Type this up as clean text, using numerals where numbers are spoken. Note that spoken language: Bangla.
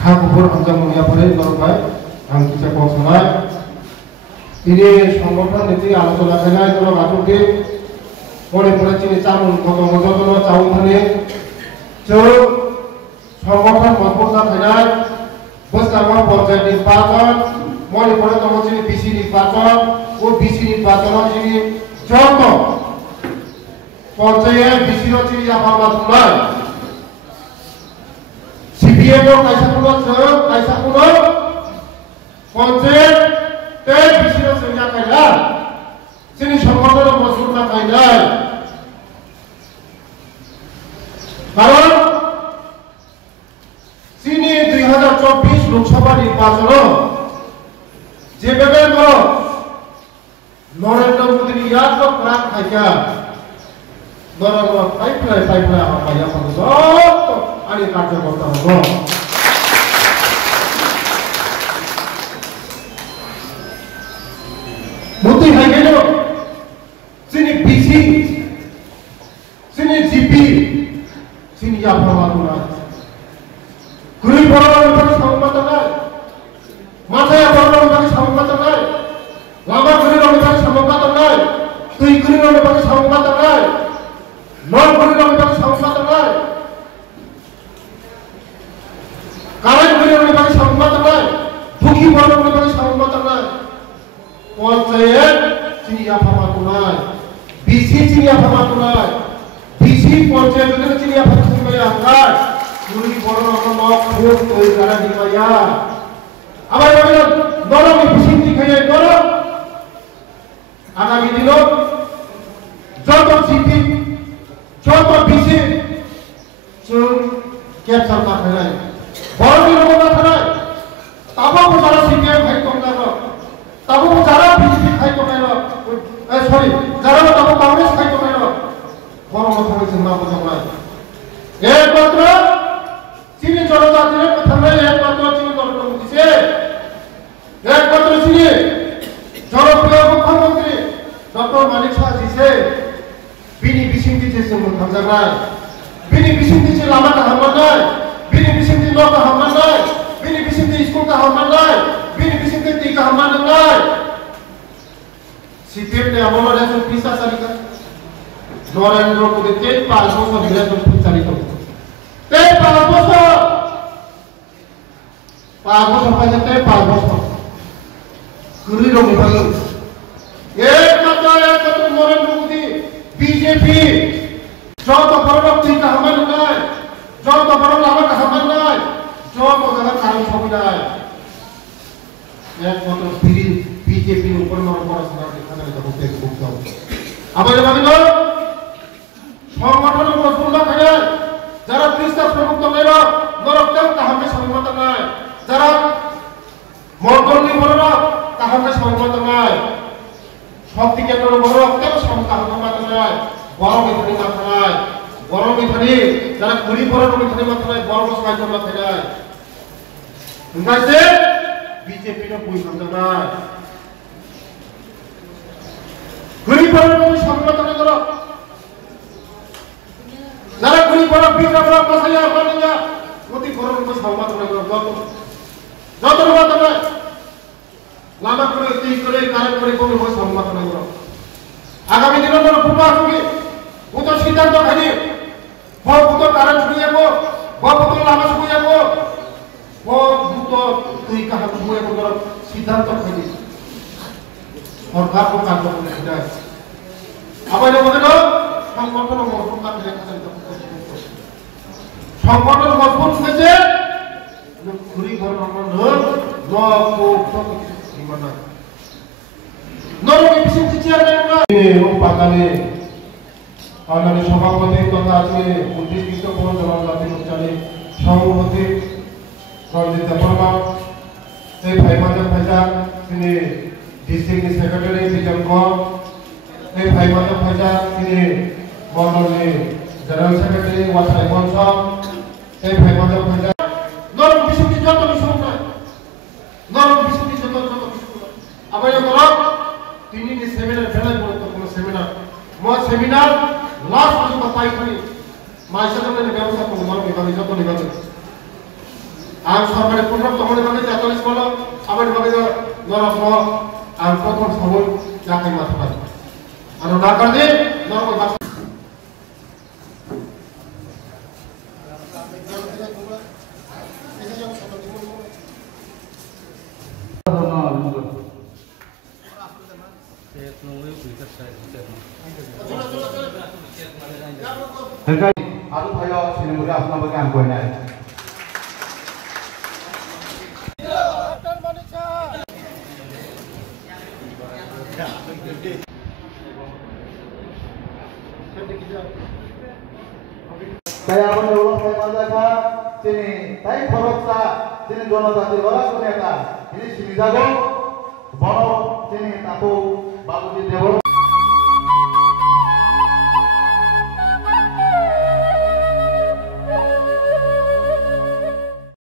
খাগবর হামজা মুনিয়াপুরে দরবাই আম কিছা পছনায় তিনি সংগঠন নীতি আলোচনা খানায় দল আটকে পরে পরে চিনি চামুন কত মজতন চাউন থানে চৌ সংগঠন মজবুত খানায় বস্তামা পঞ্চায়েত নির্বাচন মনে পড়ে তখন চিনি বিসি নির্বাচন ও বিসি নির্বাচন চিনি যত পঞ্চায়েত বিসি চিনি আপামা তুলায় সিপিএম কাইসাপুর কাইসাপুর পঞ্চায়েত তে বিসি চিনি কাইলা চিনি সংগঠন মজবুত না কাইলাই কারণ চিনি 2024 লোকসভা নির্বাচন যেভাবে নরেন্দ্র মোদীর ইয়াদ প্রাণ খাইকা নরেন্দ্র পাইপলাই আমার পাইয়া পর্যন্ত আগে কার্যকর্তা হব মোদী খাইগেল চিনি বিসি চিনি জিপি চিনি আপনার ঘুরি বড় সংবাদ নাই মাথায় বড় সংবাদ নাই লামা ঘুরি রবিবার সংবাদ নাই তুই ঘুরি রবিবার সংবাদ নাই নন ঘুরি রবিবার সংবাদ নাই কারেন্ট ঘুরি রবিবার সংবাদ নাই দুঃখী বড় রবিবার সংবাদ নাই পঞ্চায়েত চিনিয়া ফামাতো নাই বিসি চিনিয়া ফামাতো নাই বিসি পঞ্চায়েত চিনিয়া ফামাতো নাই আকার ঘুরি বড় রকম খুব তৈরি করা দিবাইয়া আবার বলেন নরমে বিসিন্তি খেয়ে নরম আগামী দিন যত জিপি যত বিসি ক্যাপচার না ফেলায় বড় নিরব না ফেলায় তাবো যারা সিপিএম খাই কমলার তাবো যারা বিজেপি খাই কমাইল সরি যারা তাবো কংগ্রেস খাই কমাইল বড় কথা হয়েছে না বোঝা নাই একমাত্র চিনি জনতা দিনের কথা নাই একমাত্র চিনি নরেন্দ্র মোদী সে একমাত্র চিনি জনপ্রিয় মুখ্যমন্ত্রী ডক্টর মানিক শাহ জিসে বিনি বিসিন্তি চেয়েছে মুখ্যমন্ত্রী নাই বিনি বিসিন্তি ছিল আমাকে হামলা নাই বিনি বিসিন্তি লোক হামলা নাই বিনি বিসিন্তি স্কুল का হামলা নাই বিনি বিসিন্তি টিকা হামলা নাই সিপিএম ने हमारा जो पिसा सारिका नरेंद्र मोदी के 5 বছর নির্বাচন পরিচালিত তে 5 বছর পাইতে 5 বছর ঘুরি রবিবার একমাত্র নরেন্দ্র মোদী বিজেপি যত বড় টিকা হামলা নাই যত বড় লাভা হামলা নাই যত জায়গা কারণ সবই নাই একমাত্র বিজেপি উপর পড়াশোনা এখানে হতে করতে হবে আবার ভাবিল সংগঠন মজবুত থাকে যারা খ্রিস্টান প্রমুখ নেব নরকতেও তাহাকে সংগত নাই যারা মর্দনী বড় তাহাকে সংগত নাই শক্তি কেন্দ্র বড় কেউ সংগত নাই বড় মিথানি মাথা নাই বড় মিথানি যারা কুড়ি বড় মিথানি মাথা নাই বড় সাহায্য মাথা নাই উন্নয়সে বিজেপি র বই সংগত নাই কুড়ি বড় সংগত নাই ধরো যারা কুড়ি বড় বিক্রম পাশাইয়া বানিয়া অতি গরম সংগত নাই যত যত নাই লামা করে এই করে কারেন্ট করে কোন সংগত নাই আগামী দিনে তোর পূর্ব আসবে ও তো সিদ্ধান্ত খালি বহুত কারেন্ট শুয়ে গো বহুত লামা শুয়ে গো বহুত তুই কাহা শুয়ে গো তোর সিদ্ধান্ত খালি সরকার কো কাজ করে দেয় আবার বলে না সংগঠন মজবুত না করে সংগঠন মজবুত হয়েছে ঘুরি ঘর সভাপতি তথা আছে উদ্দীপিত জনজাতি উচ্চারী সভাপতি রঞ্জিত বর্মা এই ভাইমাজা ভাইজা তিনি ডিস্ট্রিক্ট সেক্রেটারি বিজন কর এই ভাইমাজা ভাইজা তিনি মন্ডলী জেনারেল সেক্রেটারি ওয়াসাই মঞ্চ এই ভাইমাজা ভাইজা নরম বিশুদ্ধি যত বিষয় নাই নরম বিশুদ্ধি যত বিষয় আবার তিনি সেমিনার বেলায় বলতো কোন সেমিনার সেমিনার লাস্ট পর্যন্ত পাই মাইসা জন্য ব্যবস্থা করবো মানব বিভাগে যত বিভাগে আর সরকারের প্রোগ্রাম তখন বিভাগে 43 বল আবার বিভাগে নরক আর প্রথম সময় যাকে মাথা পাই আর ডাকার দিয়ে নরক বাস Aku tayo sinimula ako na bagang ko na. Kaya ako nulong kay Mazaka sini tay khorok sa sini jonojati lora kuneta ini simidago bono sini